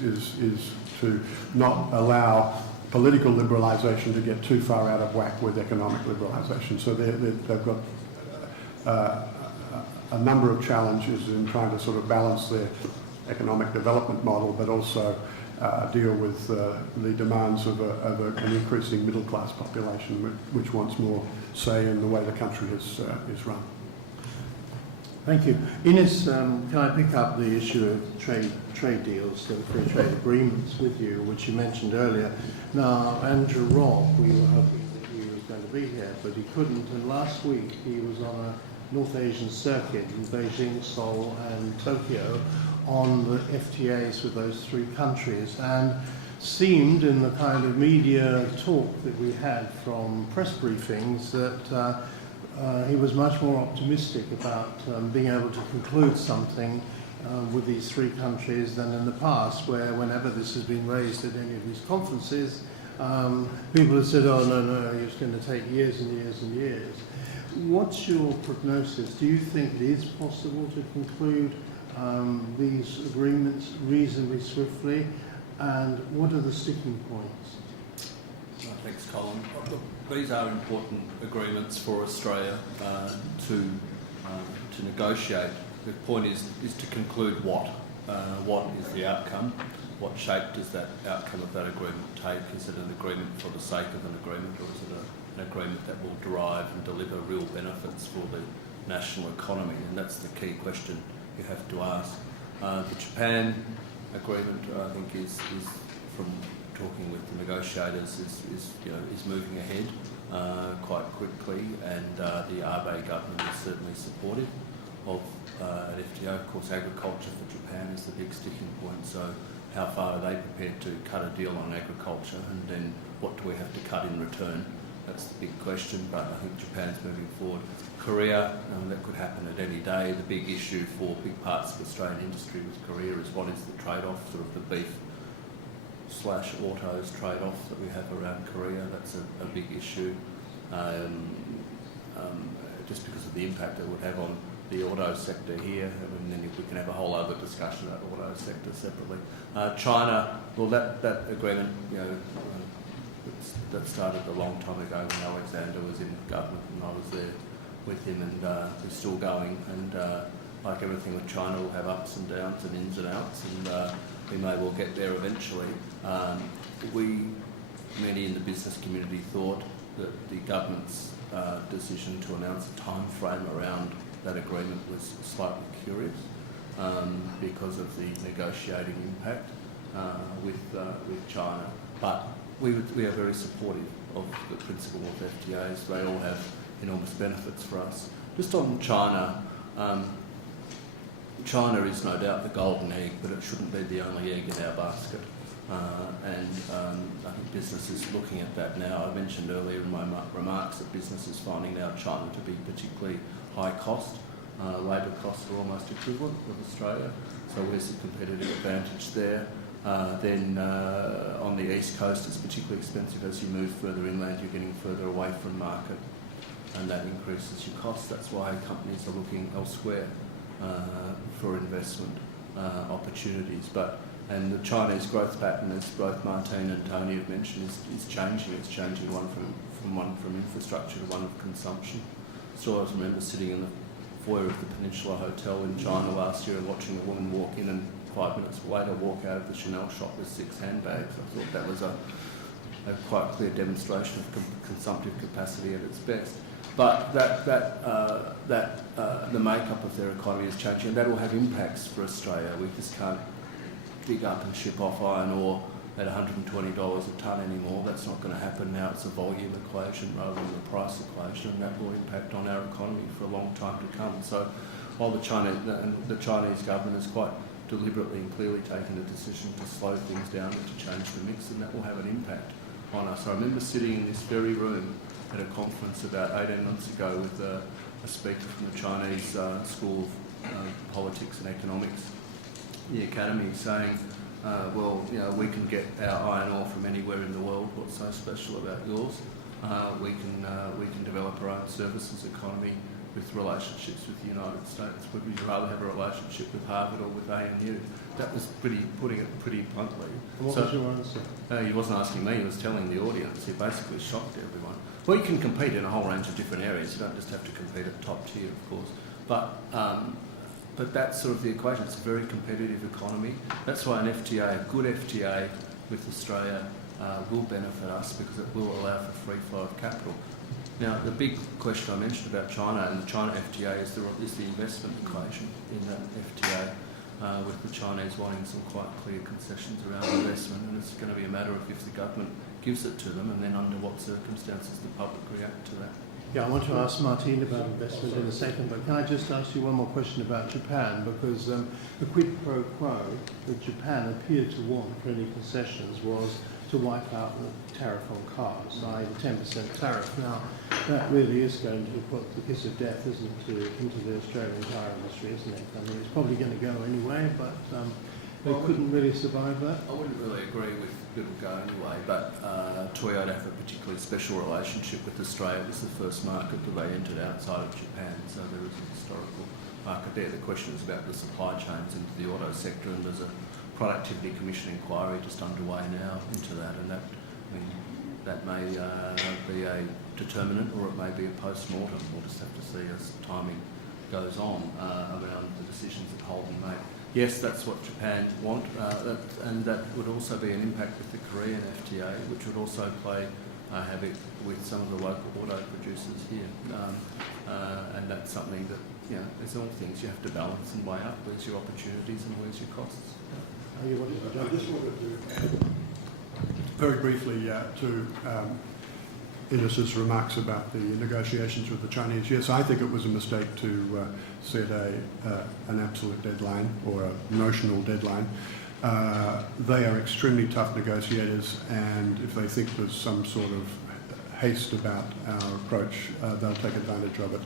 to not allow political liberalisation to get too far out of whack with economic liberalisation. So they've got a number of challenges in trying to sort of balance their economic development model, but also deal with the demands of an increasing middle class population which wants more say in the way the country is run. Thank you. Ines, can I pick up the issue of trade deals, the free trade agreements with you, which you mentioned earlier? Now, Andrew Robb, we were hoping that he was going to be here, but he couldn't, and last week he was on a North Asian circuit in Beijing, Seoul and Tokyo on the FTAs with those three countries, and seemed in the kind of media talk that we had from press briefings that he was much more optimistic about being able to conclude something with these three countries than in the past, where whenever this has been raised at any of these conferences, people have said, oh, no, it's going to take years and years and years. What's your prognosis? Do you think it is possible to conclude these agreements reasonably swiftly? And what are the sticking points? Thanks, Colin. Look, these are important agreements for Australia to negotiate. The point is to conclude what? What is the outcome? What shape does that outcome of that agreement take? Is it an agreement for the sake of an agreement, or is it an agreement that will derive and deliver real benefits for the national economy? And that's the key question you have to ask. The Japan agreement, I think, is from talking with the negotiators, is moving ahead quite quickly, and the Abe government is certainly supportive of an FTA. Of course, agriculture for Japan is the big sticking point. So, how far are they prepared to cut a deal on agriculture, and then what do we have to cut in return? That's the big question, but I think Japan's moving forward. Korea, that could happen at any day. The big issue for big parts of Australian industry with Korea is what is the trade-off, sort of the beef/autos trade-off that we have around Korea. That's a big issue, just because of the impact it would have on the auto sector here, and then we can have a whole other discussion about the auto sector separately. China, well, that agreement, that started a long time ago when Alexander was in government, and I was there with him, and it's still going. And like everything with China, will have ups and downs and ins and outs, and we may well get there eventually. Many in the business community thought that the government's decision to announce a time frame around that agreement was slightly curious because of the negotiating impact with China. But we are very supportive of the principle of FTAs. They all have enormous benefits for us. Just on China, China is no doubt the golden egg, but it shouldn't be the only egg in our basket. I think business is looking at that now. I mentioned earlier in my remarks that business is finding now China to be particularly high cost. Labour costs are almost equivalent with Australia, so where's the competitive advantage there? Then on the east coast it's particularly expensive. As you move further inland, you're getting further away from market, and that increases your costs. That's why companies are looking elsewhere for investment opportunities. And the Chinese growth pattern, as both Martine and Tony have mentioned, is changing. It's changing from infrastructure to one of consumption. Still, I remember sitting in the foyer of the Peninsula Hotel in China last year and watching a woman walk in and 5 minutes later walk out of the Chanel shop with 6 handbags. I thought that was a quite clear demonstration of consumptive capacity at its best. But the makeup of their economy is changing, and that will have impacts for Australia. We just can't dig up and ship off iron ore at $120 a tonne anymore. That's not going to happen now. It's a volume equation rather than a price equation, and that will impact on our economy for a long time to come. So while the Chinese government has quite deliberately and clearly taken a decision to slow things down and to change the mix, and that will have an impact on us. I remember sitting in this very room at a conference about 18 months ago with a speaker from the Chinese School of Politics and Economics, the Academy, saying, we can get our iron ore from anywhere in the world. What's so special about yours? We can develop our own services economy with relationships with the United States. Would we rather have a relationship with Harvard or with ANU? That was putting it pretty bluntly. What was your answer? He wasn't asking me, he was telling the audience. He basically shocked everyone. Well, you can compete in a whole range of different areas. You don't just have to compete at top tier, of course. But but that's sort of the equation. It's a very competitive economy. That's why an FTA, a good FTA with Australia, will benefit us because it will allow for free flow of capital. Now, the big question I mentioned about China and the China FTA is the investment equation in that FTA, with the Chinese wanting some quite clear concessions around investment, and it's going to be a matter of if the government gives it to them and then under what circumstances the public react to that. Yeah, I want to ask Martine about investment in a second, but can I just ask you one more question about Japan? Because the quid pro quo that Japan appeared to want for any concessions was to wipe out the tariff on cars, i.e. the 10% tariff. Now, that really is going to put the kiss of death, isn't it, into the Australian car industry, isn't it? I mean, it's probably going to go anyway, but they couldn't really survive that. I wouldn't really agree with it'll go anyway, but Toyota have a particularly special relationship with Australia. It was the first market that they entered outside of Japan, so there is a historical market there. The question is about the supply chains into the auto sector, and there's a Productivity Commission inquiry just underway now into that, and that may be a determinant or it may be a post-mortem. We'll just have to see as timing goes on around the decisions that Holden make. Yes, that's what Japan want, and that would also be an impact with the Korean FTA, which would also play havoc with some of the local auto producers here. And that's something that, there's all things you have to balance and weigh up. Where's your opportunities and where's your costs? I just wanted to add very briefly to Innes's remarks about the negotiations with the Chinese. Yes, I think it was a mistake to set an absolute deadline or a notional deadline. They are extremely tough negotiators, and if they think there's some sort of haste about our approach, they'll take advantage of it.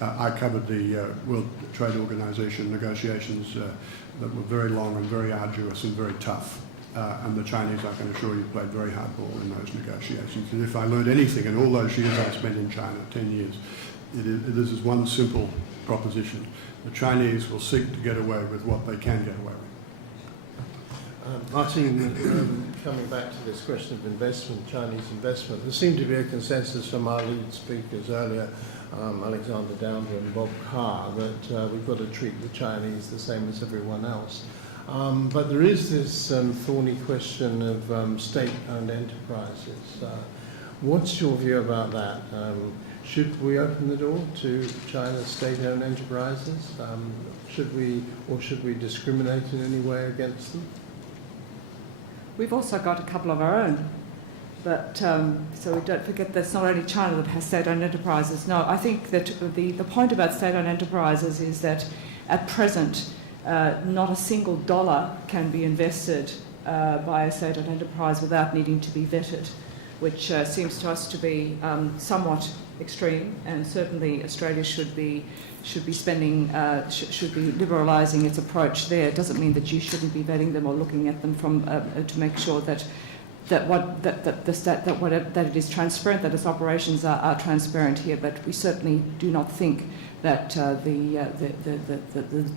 I covered the World Trade Organization negotiations that were very long and very arduous and very tough. And the Chinese, I can assure you, played very hardball in those negotiations. And if I learned anything in all those years I spent in China, 10 years, this is one simple proposition. The Chinese will seek to get away with what they can get away with. Martine, coming back to this question of investment, Chinese investment, there seemed to be a consensus from our lead speakers earlier, Alexander Downer and Bob Carr, that we've got to treat the Chinese the same as everyone else. But there is this thorny question of state-owned enterprises. What's your view about that? Should we open the door to China's state-owned enterprises? Should we discriminate in any way against them? We've also got a couple of our own. But so we don't forget that it's not only China that has state-owned enterprises. No, I think that the point about state-owned enterprises is that at present, not a single dollar can be invested by a state-owned enterprise without needing to be vetted, which seems to us to be somewhat extreme, and certainly Australia should be spending, should be liberalising its approach there. It doesn't mean that you shouldn't be vetting them or looking at them from to make sure that it is transparent, that its operations are transparent here. But we certainly do not think that the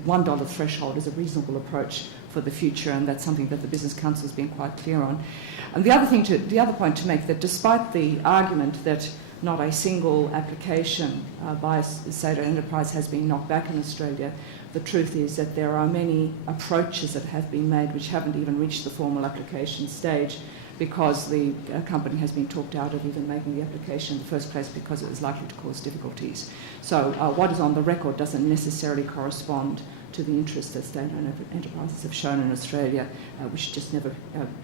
$1 threshold is a reasonable approach for the future, and that's something that the Business Council has been quite clear on. And the other point to make, that despite the argument that not a single application by a state-owned enterprise has been knocked back in Australia, the truth is that there are many approaches that have been made which haven't even reached the formal application stage, because the company has been talked out of even making the application in the first place because it was likely to cause difficulties. So what is on the record doesn't necessarily correspond to the interest that state-owned enterprises have shown in Australia, which just never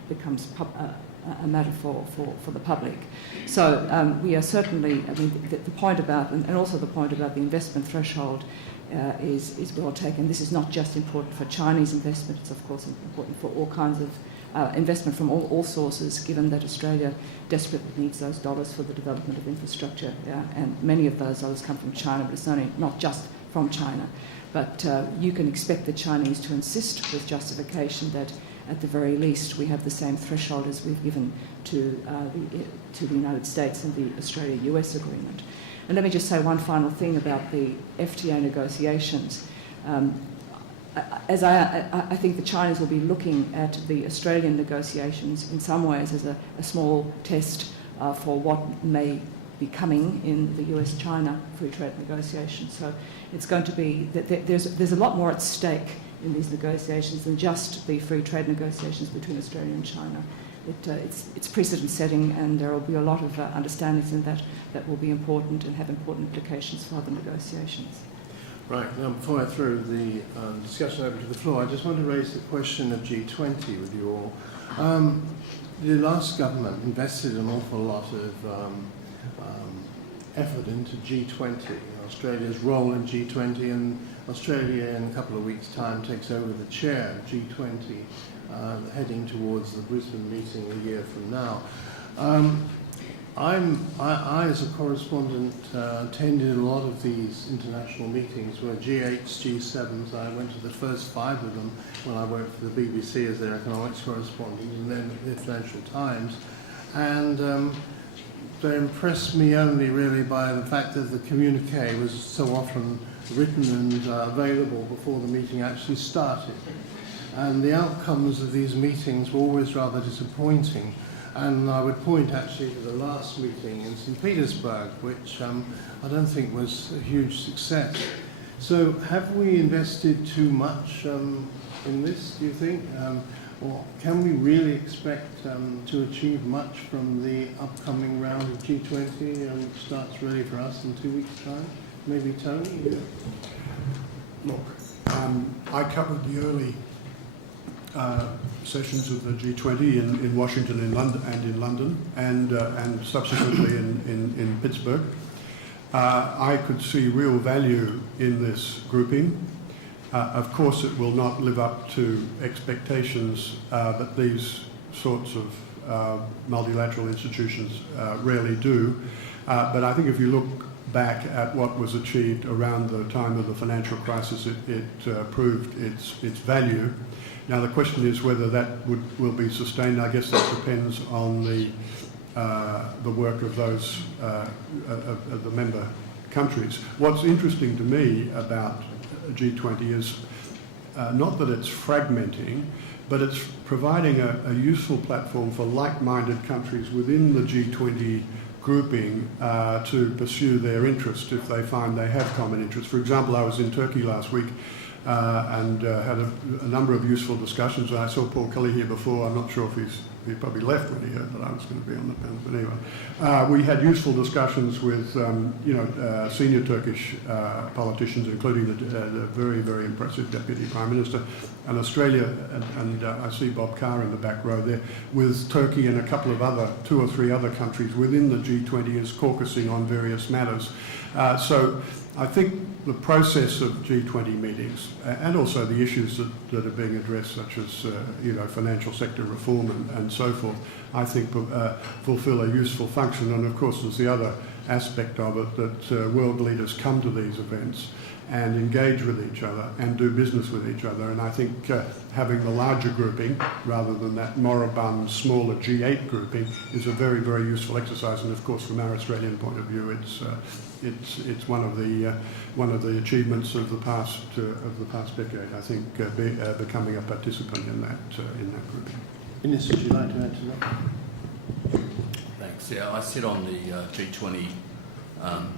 becomes a matter for the public. So we are certainly, the point about, and also the point about the investment threshold is well taken. This is not just important for Chinese investment, it's of course important for all kinds of investment from all sources, given that Australia desperately needs those dollars for the development of infrastructure, and many of those dollars come from China, but it's not just from China. But you can expect the Chinese to insist with justification that at the very least we have the same threshold as we've given to the United States in the Australia-US agreement. And let me just say one final thing about the FTA negotiations. As I think the Chinese will be looking at the Australian negotiations in some ways as a small test for what may be coming in the US-China free trade negotiations. So it's going to be that there's a lot more at stake in these negotiations than just the free trade negotiations between Australia and China. It's precedent setting, and there will be a lot of understandings in that will be important and have important implications for other negotiations. Right, now before I throw the discussion over to the floor, I just want to raise the question of G20 with you all. The last government invested an awful lot of effort into G20, Australia's role in G20, and Australia in a couple of weeks' time takes over the chair of G20, heading towards the Brisbane meeting a year from now. I, as a correspondent, attended a lot of these international meetings where G8s, G7s, I went to the first 5 of them when I worked for the BBC as their economics correspondent, and then the Financial Times. And they impressed me only really by the fact that the communique was so often written and available before the meeting actually started. And the outcomes of these meetings were always rather disappointing. And I would point actually to the last meeting in St. Petersburg, which I don't think was a huge success. So have we invested too much in this, do you think? Or can we really expect to achieve much from the upcoming round of G20, which starts really for us in 2 weeks' time? Maybe Tony? Yeah. Look, I covered the early sessions of the G20 in Washington in London and subsequently in Pittsburgh. I could see real value in this grouping. Of course, it will not live up to expectations, but these sorts of multilateral institutions rarely do. But I think if you look back at what was achieved around the time of the financial crisis, it proved its value. Now the question is whether that will be sustained. I guess that depends on the work of those of the member countries. What's interesting to me about G20 is not that it's fragmenting, but it's providing a useful platform for like-minded countries within the G20 grouping to pursue their interest if they find they have common interests. For example, I was in Turkey last week and had a number of useful discussions. I saw Paul Kelly here before. I'm not sure if he probably left when he heard that I was going to be on the panel, but anyway. We had useful discussions with senior Turkish politicians, including the very, very impressive Deputy Prime Minister, and Australia, and I see Bob Carr in the back row there, with Turkey and a couple of other, 2 or 3 other countries within the G20 is caucusing on various matters. So I think the process of G20 meetings and also the issues that are being addressed, such as financial sector reform and so forth, I think fulfil a useful function. And of course, there's the other aspect of it that world leaders come to these events and engage with each other and do business with each other. And I think having the larger grouping rather than that moribund smaller G8 grouping is a very, very useful exercise. And of course, from our Australian point of view, it's one of the achievements of the past decade. I think becoming a participant in that grouping. Ines, would you like to add to that? Thanks. Yeah, I sit on the G20,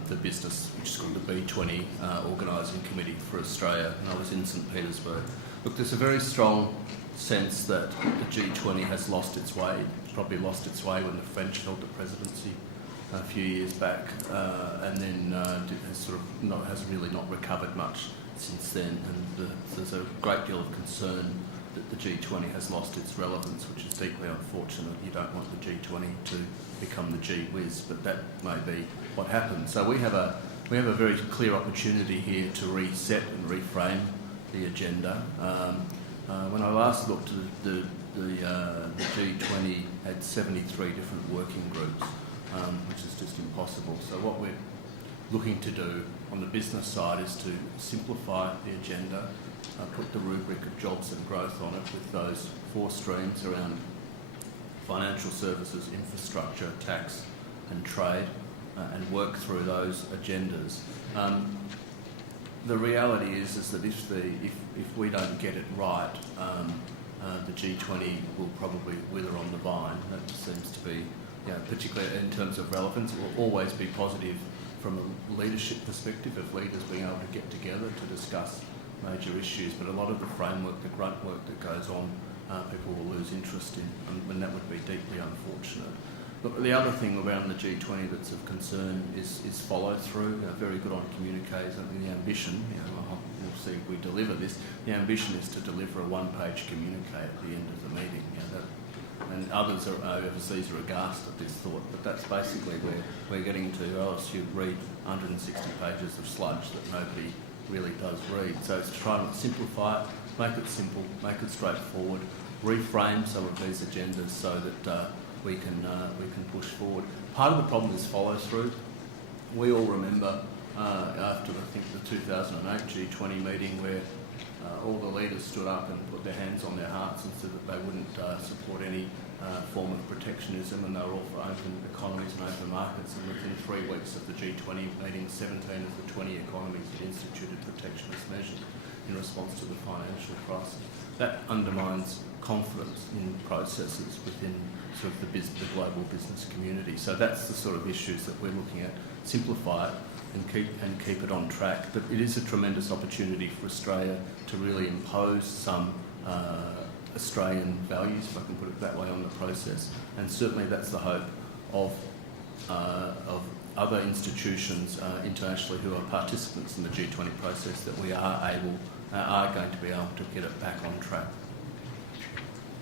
the business, which is called the B20 Organising Committee for Australia, and I was in St. Petersburg. Look, there's a very strong sense that the G20 has lost its way. It's probably lost its way when the French held the presidency a few years back, and then has really not recovered much since then. And there's a great deal of concern that the G20 has lost its relevance, which is deeply unfortunate. You don't want the G20 to become the G-whiz, but that may be what happens. So we have a very clear opportunity here to reset and reframe the agenda. When I last looked, the G20 had 73 different working groups, which is just impossible. So what we're looking to do on the business side is to simplify the agenda, put the rubric of jobs and growth on it with those 4 streams around financial services, infrastructure, tax and trade, and work through those agendas. The reality is that if we don't get it right, the G20 will probably wither on the vine. That seems to be particularly in terms of relevance. It will always be positive from a leadership perspective of leaders being able to get together to discuss major issues, but a lot of the framework, the grunt work that goes on, people will lose interest in, and that would be deeply unfortunate. But the other thing around the G20 that's of concern is follow through. Very good on communiques. I mean, the ambition, we'll see if we deliver this. The ambition is to deliver a one-page communique at the end of the meeting. And others overseas are aghast at this thought, but that's basically where we're getting to. Else you read 160 pages of sludge that nobody really does read. So it's trying to simplify it, make it simple, make it straightforward, reframe some of these agendas so that we can push forward. Part of the problem is follow through. We all remember after I think the 2008 G20 meeting where all the leaders stood up and put their hands on their hearts and said that they wouldn't support any form of protectionism, and they were all for open economies and open markets. And within 3 weeks of the G20 meeting, 17 of the 20 economies had instituted protectionist measures in response to the financial crisis. That undermines confidence in processes within sort of the global business community. So that's the sort of issues that we're looking at. Simplify it and keep it on track. But it is a tremendous opportunity for Australia to really impose some Australian values, if I can put it that way, on the process. And certainly that's the hope of other institutions internationally who are participants in the G20 process, that we are going to be able to get it back on track.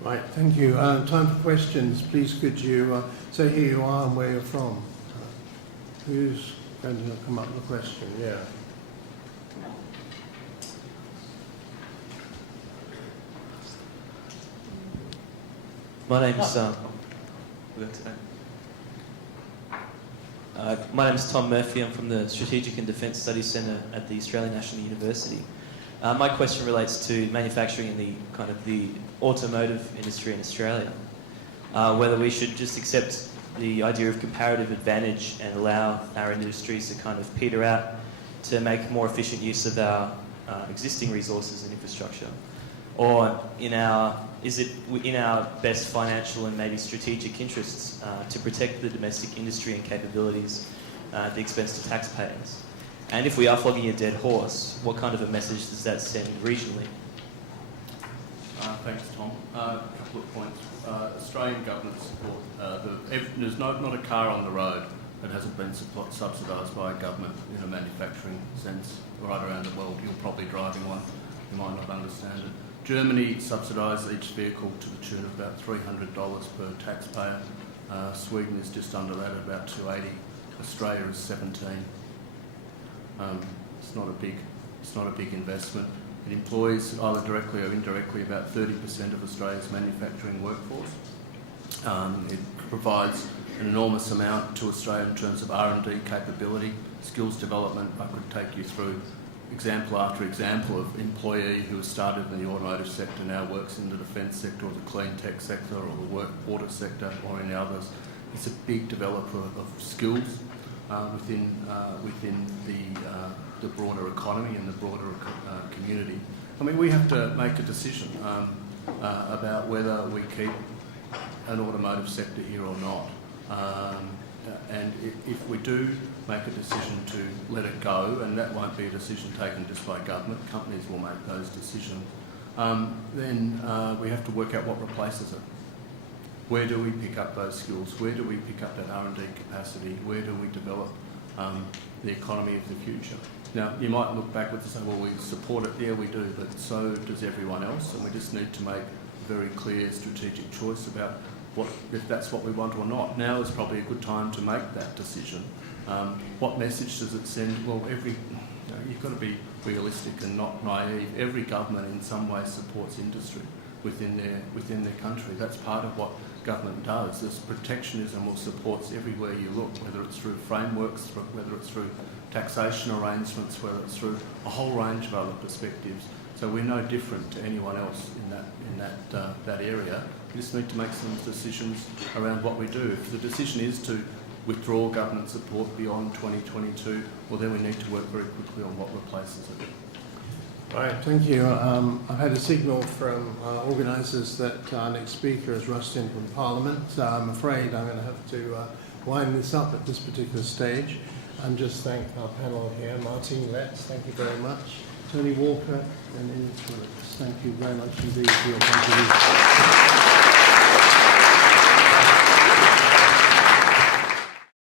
Right, thank you. Time for questions. Please could you say who you are and where you're from? Who's going to come up with a question? Yeah. My name's Tom Murphy. I'm from the Strategic and Defence Studies Centre at the Australian National University. My question relates to manufacturing in the automotive industry in Australia. Whether we should just accept the idea of comparative advantage and allow our industries to kind of peter out to make more efficient use of our existing resources and infrastructure, or is it in our best financial and maybe strategic interests to protect the domestic industry and capabilities at the expense of taxpayers? And if we are flogging a dead horse, what kind of a message does that send regionally? Thanks, Tom. A couple of points. Australian government support. There's not a car on the road that hasn't been subsidised by a government in a manufacturing sense right around the world. You're probably driving one. You might not understand it. Germany subsidises each vehicle to the tune of about $300 per taxpayer. Sweden is just under that, about $280. Australia is $17. It's not a big investment. It employs either directly or indirectly about 30% of Australia's manufacturing workforce. It provides an enormous amount to Australia in terms of R&D capability, skills development. I could take you through example after example of employee who has started in the automotive sector, now works in the defence sector or the clean tech sector or the water sector or any others. It's a big developer of skills within the broader economy and the broader community. I mean, we have to make a decision about whether we keep an automotive sector here or not. And if we do make a decision to let it go, and that won't be a decision taken just by government, companies will make those decisions, then we have to work out what replaces it. Where do we pick up those skills? Where do we pick up that R&D capacity? Where do we develop the economy of the future? Now, you might look backwards and say, well, we support it. Yeah, we do, but so does everyone else, and we just need to make a very clear strategic choice about if that's what we want or not. Now is probably a good time to make that decision. What message does it send? Well, you've got to be realistic and not naive. Every government in some way supports industry within their country. That's part of what government does. This protectionism will support everywhere you look, whether it's through frameworks, whether it's through taxation arrangements, whether it's through a whole range of other perspectives. So we're no different to anyone else in that area. We just need to make some decisions around what we do. If the decision is to withdraw government support beyond 2022, well, then we need to work very quickly on what replaces it. Right, thank you. I've had a signal from organisers that our next speaker is rushed in from Parliament, so I'm afraid I'm going to have to wind this up at this particular stage. And just thank our panel here, Martin Letts, thank you very much. Tony Walker and Ian Phillips, thank you very much indeed for your contribution.